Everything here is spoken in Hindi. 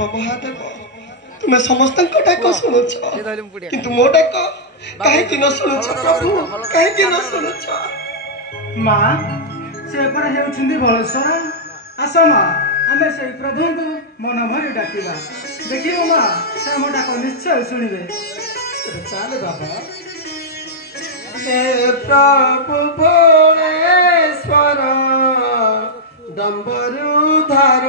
महादेव महादेव तुम समस्त डाक शुणुच किंतु मो डाक कहीं न शुणुच प्रभु कहीं न शुणुच माँ से भलेश्वरा आस माँ आम से प्रभु को मन भरी डाकिबा देखियो माँ से आम डाक निश्चय शुणिबे चल बाबा हे प्रभु भुवनेश्वर डम्बरुधर